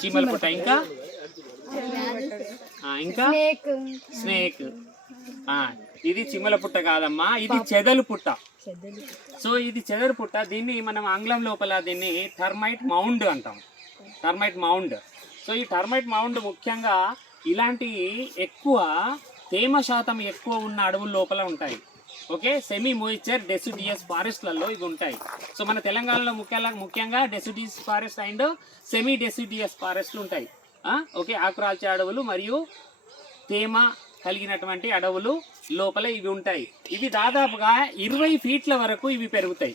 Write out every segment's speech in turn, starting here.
చీమల పుట్ట, ఇంకా ఇంకా స్నేక్. ఇది చీమల పుట్ట కాదమ్మా, ఇది చెదలు పుట్ట. సో ఇది చెదలు పుట్ట. దీన్ని మనం ఆంగ్లం లోపల దీన్ని టర్మైట్ మౌండ్ అంటాం, టర్మైట్ మౌండ్. సో ఈ టర్మైట్ మౌండ్ ముఖ్యంగా ఇలాంటి ఎక్కువ తేమ శాతం ఎక్కువ ఉన్న అడవుల లోపల ఉంటాయి. ఓకే, సెమీ మోయిస్చర్ డెసిడియస్ ఫారెస్ట్లలో ఇవి ఉంటాయి. సో మన తెలంగాణలో ముఖ్యంగా deciduous forest and semi deciduous ఫారెస్ట్లు ఉంటాయి. ఓకే, ఆకురాల్చే అడవులు మరియు తేమ కలిగినటువంటి అడవులు లోపల ఇవి ఉంటాయి. ఇవి దాదాపుగా 20 ఫీట్ల వరకు ఇవి పెరుగుతాయి,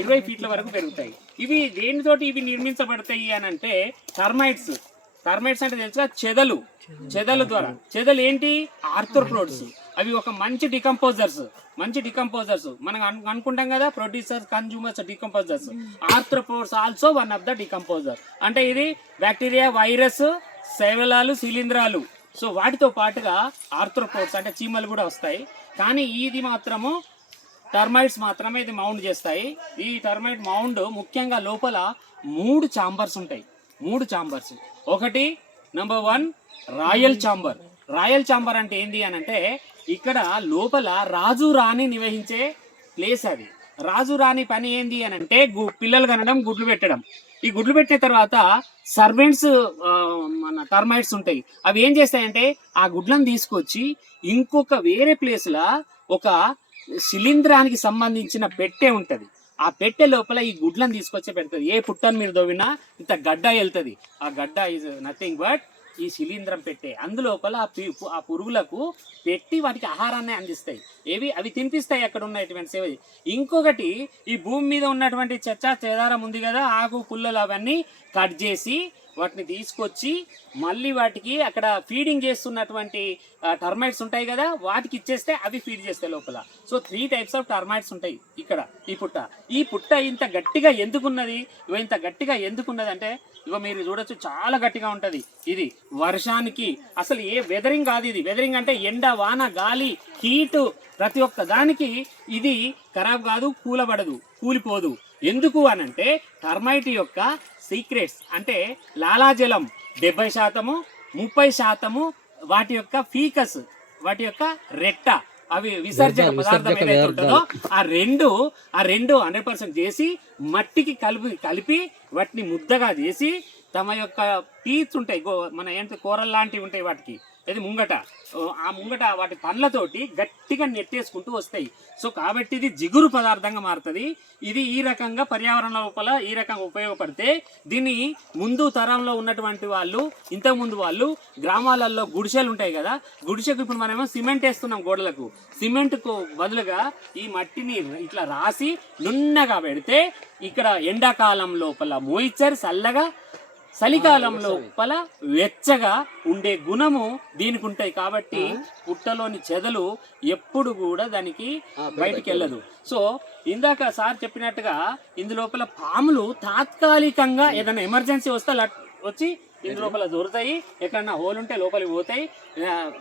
20 ఫీట్ల వరకు పెరుగుతాయి. ఇవి దేనితోటి ఇవి నిర్మించబడతాయి అని అంటే టర్మైట్స్. టర్మైట్స్ అంటే తెలుసుగా చెదలు ద్వారా. చెదలు ఏంటి? ఆర్థ్రోపోడ్స్. అవి ఒక మంచి డికంపోజర్స్. మనం అనుకుంటాం కదా producers, consumers, decomposers. Arthropods also one of the decomposer. అంటే ఇది బ్యాక్టీరియా, వైరస్, శైవలాలు, శిలీంధ్రాలు. సో వాటితో పాటుగా ఆర్థ్రోపోడ్స్ అంటే చీమలు కూడా వస్తాయి. కానీ ఇది మాత్రము టర్మైట్స్ మాత్రమే ఇది మౌండ్ చేస్తాయి. ఈ టర్మైట్ మౌండ్ ముఖ్యంగా లోపల 3 ఛాంబర్స్ ఉంటాయి, 3 ఛాంబర్స్. ఒకటి number 1 royal chamber. Royal chamber అంటే ఏంటి అని అంటే ఇక్కడ లోపల రాజు రాణి నివసించే ప్లేస్. అది రాజు రాణి పని ఏంది అని అంటే పిల్లలు కనడం, గుడ్లు పెట్టడం. ఈ గుడ్లు పెట్టిన తర్వాత సర్వెంట్స్ మన టర్మైట్స్ ఉంటాయి. అవి ఏం చేస్తాయంటే ఆ గుడ్లను తీసుకొచ్చి ఇంకొక వేరే ప్లేస్లో ఒక శిలీంధ్రానికి సంబంధించిన పెట్టె ఉంటుంది. ఆ పెట్టె లోపల ఈ గుడ్లను తీసుకొచ్చి పెడుతుంది. ఏ పుట్టను మీరు దోవినా ఇంత గడ్డ వెళ్తుంది. ఆ గడ్డ ఈజ్ నథింగ్ బట్ ఈ శిలీంధ్రం పెట్టే. అందులోపల ఆ పురుగులకు పెట్టి వాటికి ఆహారాన్ని అందిస్తాయి. అవి తినిపిస్తాయి అక్కడ ఉన్నటువంటి సేవ. ఇంకొకటి ఈ భూమి మీద ఉన్నటువంటి చెదారం ఉంది కదా, ఆకు పుల్లలు అవన్నీ కట్ చేసి వాటిని తీసుకొచ్చి మళ్ళీ వాటికి అక్కడ ఫీడింగ్ చేస్తున్నటువంటి టర్మైట్స్ ఉంటాయి కదా, వాటికి ఇచ్చేస్తే అవి ఫీడ్ చేస్తాయి లోపల. సో 3 టైప్స్ ఆఫ్ టర్మైట్స్ ఉంటాయి ఇక్కడ. ఈ పుట్ట ఇంత గట్టిగా ఎందుకున్నది? ఇంత గట్టిగా ఎందుకున్నది అంటే మీరు చూడొచ్చు, చాలా గట్టిగా ఉంటుంది. ఇది వర్షానికి అసలు ఏ వెదరింగ్ కాదు. ఇది వెదరింగ్ అంటే ఎండ, వాన, గాలి, హీటు, ప్రతి ఒక్క దానికి ఇది ఖరాబ్ కాదు, కూలిపోదు. ఎందుకు అనంటే టర్మైట్ యొక్క సీక్రెట్స్ అంటే లాలాజలం 70%, 30% వాటి యొక్క ఫీకస్, వాటి యొక్క రెట్ట, అవి విసర్జన పదార్థం ఏదైతే ఉంటుందో ఆ రెండు 100% చేసి మట్టికి కలిపి వాటిని ముద్దగా చేసి తమ యొక్క టీత్ ఉంటాయి, మన ఏంటి కూరలు లాంటివి ఉంటాయి వాటికి, ఇది ముంగట వాటి పండ్లతోటి గట్టిగా నెట్టేసుకుంటూ వస్తాయి. సో కాబట్టి ఇది జిగురు పదార్థంగా మారుతుంది. ఇది ఈ రకంగా పర్యావరణ లోపల ఈ రకంగా ఉపయోగపడితే దీన్ని ముందు తరంలో ఉన్నటువంటి వాళ్ళు, ఇంతకుముందు వాళ్ళు గ్రామాలలో గుడిసెలు ఉంటాయి కదా, గుడిసెకు ఇప్పుడు మనమేమో సిమెంట్ వేస్తున్నాం గోడలకు. సిమెంట్కు బదులుగా ఈ మట్టిని ఇట్లా రాసి నున్నగా పెడితే ఇక్కడ ఎండాకాలం లోపల మోయిశ్చర్ చల్లగా, చలికాలం లోపల వెచ్చగా ఉండే గుణము దీనికి ఉంటాయి. కాబట్టి పుట్టలోని చెదలు ఎప్పుడు కూడా దానికి బయటికి వెళ్ళదు. సో ఇందాక సార్ చెప్పినట్టుగా ఇందులోపల పాములు తాత్కాలికంగా ఏదైనా ఎమర్జెన్సీ వస్తే వచ్చి ఇందులోపల దొరుకుతాయి. ఎక్కడన్నా హోల్ ఉంటే లోపలికి పోతాయి,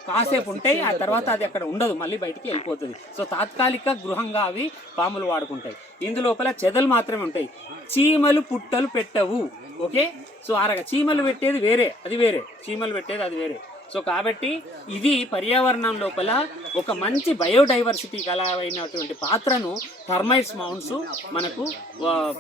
కాసేపు ఉంటాయి, ఆ తర్వాత అది అక్కడ ఉండదు, మళ్ళీ బయటికి వెళ్ళిపోతుంది. సో తాత్కాలిక గృహంగా అవి పాములు వాడుకుంటాయి. ఇందులోపల చెదలు మాత్రమే ఉంటాయి. చీమలు పుట్టలు పెట్టవు. ఓకే, సో చీమలు పెట్టేది వేరే, అది వేరే, చీమలు పెట్టేది అది వేరే. సో కాబట్టి ఇది పర్యావరణం లోపల ఒక మంచి బయోడైవర్సిటీ కలవైనటువంటి పాత్రను టర్మైట్స్ మౌండ్స్ మనకు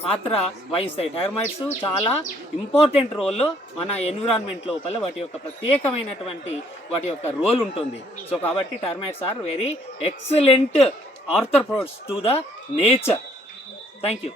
పాత్ర వహిస్తాయి. టర్మైట్స్ చాలా ఇంపార్టెంట్ రోల్ మన ఎన్విరాన్మెంట్ లోపల వాటి యొక్క ప్రత్యేకమైనటువంటి వాటి యొక్క రోల్ ఉంటుంది. సో కాబట్టి termites are very excellent arthropods to the nature. Thank you.